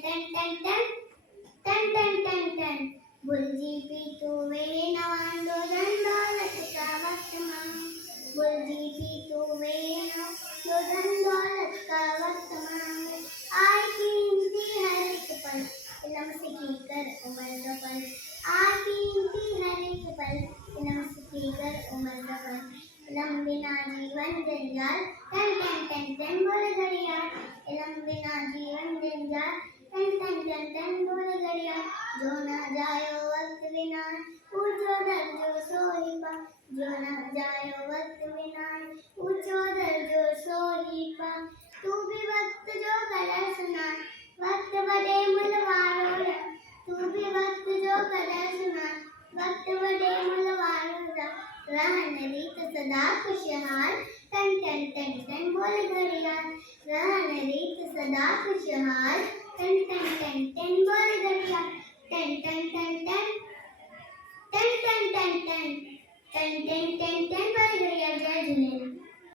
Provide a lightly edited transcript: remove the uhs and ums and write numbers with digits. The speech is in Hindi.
टन टन टन टन बुलजी पीतू वे नवान दो दौलत का वक्त मां बुलजी पीतू वे दो दौलत का वक्त मां आय कीमती हर एक पल इलम सीखी कर उमर दफल आय कीमती हर एक पल इलम सीखी कर उमर दफल इलम बिना जीवन जंजाल टन टन टन टन बोल घड़ियाल इलम बिना जीवन जंजाल टन टन टन टन बोल घड़ियाल जो न जायो वक्त बिना ऊंचो दर्जो सोहिपा जो न जायो वक्त बिना ऊंचो दर्जो सोहिपा तू भी वक्त जो कदर सुना वक्त बड़े मुलवारो तू भी वक्त जो कदर सुना वक्त बड़े मुलवारो रहन रीत सदा खुशहाल टन टन टन टन बोल घड़ियाल रहन रीत सदा खुशहाल टन टन टन टन बोल घड़ियाल टन टन टन टन टन टन टन टन टन टन टन टन बोल घड़ियाल जय झूलेलाल।